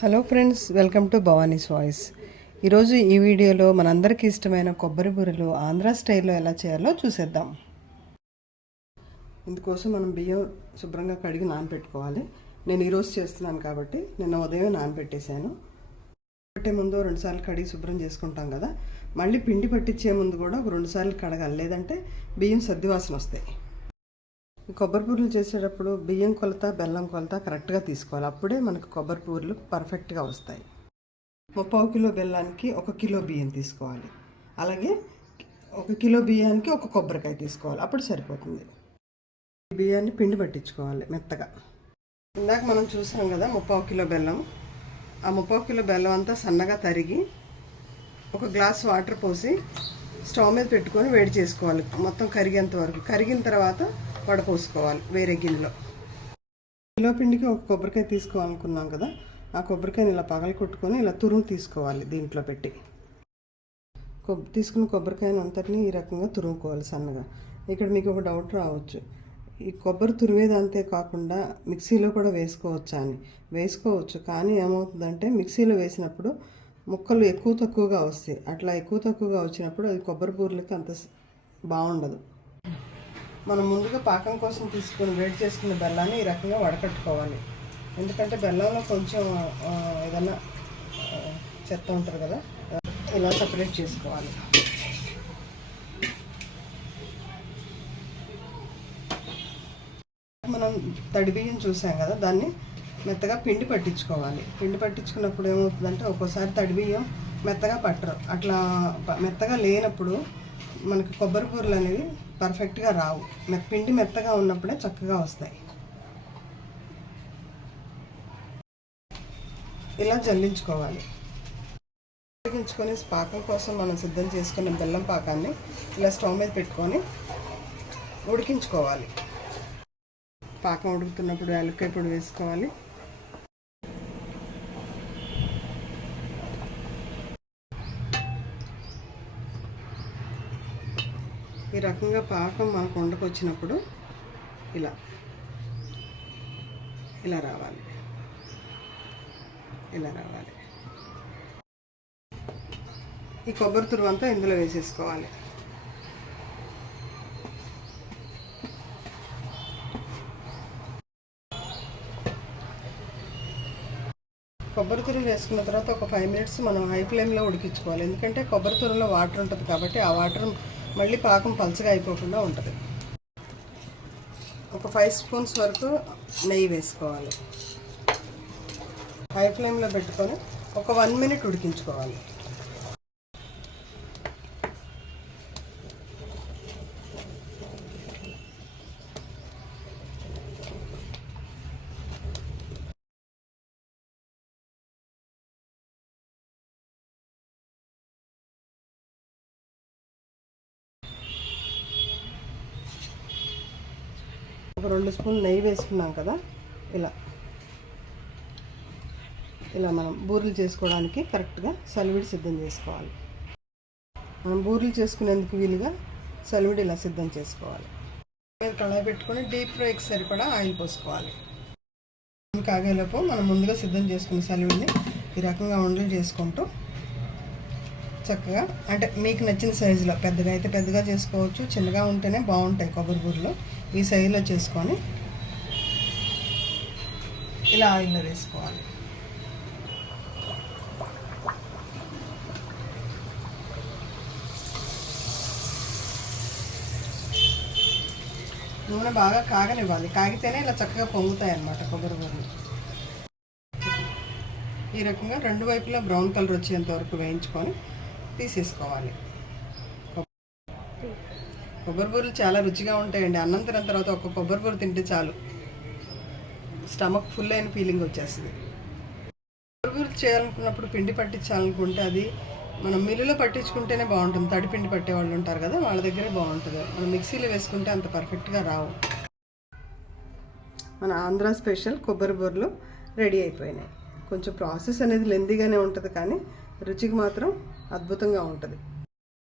Hello friends, welcome to Bhavani's voice. ఈరోజు ఈ వీడియోలో మనందరికీ ఇష్టమైన కొబ్బరి బూరెలు ఆంధ్ర స్టైల్లో ఎలా చేయాలో చూసేద్దాం. ఇందుకోసం మనం బియ్యం శుభ్రంగా కడిగి నానబెట్టుకోవాలి. నేను ఈరోజు చేస్తున్నాను కాబట్టి నిన్న ఉదయం నానబెట్టేశాను. పెట్టే ముందు 2 సార్లు కడిగి శుభ్రం చేసుకుంటాం కదా, మళ్ళీ పిండి పట్టించే ముందు కూడా ఒక 2 సార్లు కడగాలి, లేదంటే బియ్యం సద్దివాసన వస్తాయి. కొబ్బరి బూరెలు చేసేటప్పుడు బియ్యం కొలత, బెల్లం కొలత కరెక్ట్గా తీసుకోవాలి. అప్పుడే మనకు కొబ్బరి బూరెలు పర్ఫెక్ట్గా వస్తాయి. 30 కిలో బెల్లానికి 1 కిలో బియ్యం తీసుకోవాలి. అలాగే 1 కిలో బియ్యానికి 1 కొబ్బరికాయ తీసుకోవాలి, అప్పుడు సరిపోతుంది. బియ్యాన్ని పిండి పట్టించుకోవాలి మెత్తగా. ఇందాక మనం చూసాం కదా 30 కిలో బెల్లం. ఆ 30 కిలో బెల్లం అంతా సన్నగా తరిగి 1 గ్లాస్ వాటర్ పోసి స్టవ్ మీద పెట్టుకొని వేడి చేసుకోవాలి, మొత్తం కరిగేంత వరకు. కరిగిన తర్వాత వడపోసుకోవాలి వేరే గిన్నెలో. కిలో పిండికి 1 కొబ్బరికాయ తీసుకోవాలనుకున్నాం కదా, ఆ కొబ్బరికాయని ఇలా పగలు కొట్టుకొని ఇలా తురుము తీసుకోవాలి. దీంట్లో పెట్టి తీసుకున్న కొబ్బరికాయని అంతటినీ ఈ రకంగా తురుముకోవాలి సన్నగా. ఇక్కడ మీకు ఒక డౌట్ రావచ్చు, ఈ కొబ్బరి తురిమేదంతే కాకుండా మిక్సీలో కూడా వేసుకోవచ్చా అని. వేసుకోవచ్చు, కానీ ఏమవుతుందంటే మిక్సీలో వేసినప్పుడు ముక్కలు ఎక్కువ తక్కువగా వస్తాయి. అట్లా ఎక్కువ తక్కువగా వచ్చినప్పుడు అది కొబ్బరి బూరెలకి అంత బాగుండదు. మనం ముందుగా పాకం కోసం తీసుకొని వేడి చేసుకున్న బెల్లాన్ని ఈ రకంగా వడకట్టుకోవాలి. ఎందుకంటే బెల్లంలో కొంచెం ఏదైనా చెత్త ఉంటుంది కదా, ఇలా సపరేట్ చేసుకోవాలి. మనం తడి బియ్యం చూసాం కదా, దాన్ని మెత్తగా పిండి పట్టించుకోవాలి. పిండి పట్టించుకున్నప్పుడు ఏమవుతుందంటే ఒక్కోసారి తడి బియ్యం మెత్తగా పట్టరు. అట్లా మెత్తగా లేనప్పుడు మనకి కొబ్బరి బూరెలు అనేవి పర్ఫెక్ట్గా రావు. పిండి మెత్తగా ఉన్నప్పుడే చక్కగా వస్తాయి. ఇలా జల్లించుకోవాలి. జల్లించుకొని పాకం కోసం మనం సిద్ధం చేసుకున్న బెల్లం పాకాన్ని ఇలా స్టవ్ మీద పెట్టుకొని ఉడికించుకోవాలి. పాకం ఉడుకుతున్నప్పుడు యాలక్కాయ పొడి వేసుకోవాలి. ఈ రకంగా పాకం మనకు వండకొచ్చినప్పుడు ఇలా ఇలా రావాలి, ఇలా రావాలి. ఈ కొబ్బరి తురుము అంతా ఇందులో వేసేసుకోవాలి. కొబ్బరి తురుము వేసుకున్న తర్వాత ఒక 5 మినిట్స్ మనం హై ఫ్లేమ్లో ఉడికించుకోవాలి. ఎందుకంటే కొబ్బరి తురుములో వాటర్ ఉంటుంది కాబట్టి ఆ వాటర్ మళ్ళీ పాకం పలుచగా అయిపోకుండా ఉంటుంది. ఒక 5 స్పూన్స్ వరకు నెయ్యి వేసుకోవాలి. హై ఫ్లేమ్లో పెట్టుకొని ఒక 1 మినిట్ ఉడికించుకోవాలి. ఒక 2 స్పూన్లు నెయ్యి వేసుకున్నాం కదా, ఇలా మనం బూరెలు చేసుకోవడానికి కరెక్ట్గా సలివిడి సిద్ధం చేసుకోవాలి. మనం బూరెలు చేసుకునేందుకు వీలుగా సలివిడి ఇలా సిద్ధం చేసుకోవాలి. కళాయి పెట్టుకొని డీప్ ఫ్రైకి సరిపడా ఆయిల్ పోసుకోవాలి. కాగేలోపు మనం ముందుగా సిద్ధం చేసుకున్న సలివిడిని ఈ రకంగా ఉండలు చేసుకుంటూ చక్కగా, అంటే మీకు నచ్చిన సైజులో, పెద్దగా అయితే పెద్దగా చేసుకోవచ్చు, చిన్నగా ఉంటేనే బాగుంటాయి కొబ్బరి బూరెలు. ఈ సైజులో చేసుకొని ఇలా ఆయిల్లో వేసుకోవాలి. నూనె బాగా కాగనివ్వాలి, కాగితేనే ఇలా చక్కగా పొంగుతాయి అన్నమాట కొబ్బరి బూరెలు. ఈ రకంగా 2 వైపులా బ్రౌన్ కలర్ వచ్చేంత వరకు వేయించుకొని తీసేసుకోవాలి. కొబ్బరి బూరెలు చాలా రుచిగా ఉంటాయండి. అన్నం తిన్న తర్వాత ఒక కొబ్బరి బూరె తింటే చాలు, స్టమక్ ఫుల్ అయిన ఫీలింగ్ వచ్చేస్తుంది. కొబ్బరి బూరెలు చేయాలనుకున్నప్పుడు పిండి పట్టించాలనుకుంటే అది మనం మిల్లులో పట్టించుకుంటేనే బాగుంటుంది. తడి పిండి పట్టే వాళ్ళు ఉంటారు కదా, వాళ్ళ దగ్గరే బాగుంటుంది. మనం మిక్సీలో వేసుకుంటే అంత పర్ఫెక్ట్గా రావు. మన ఆంధ్ర స్పెషల్ కొబ్బరి బూరెలు రెడీ అయిపోయినాయి. కొంచెం ప్రాసెస్ అనేది లెందీగానే ఉంటుంది, కానీ రుచికి మాత్రం అద్భుతంగా ఉంటుంది.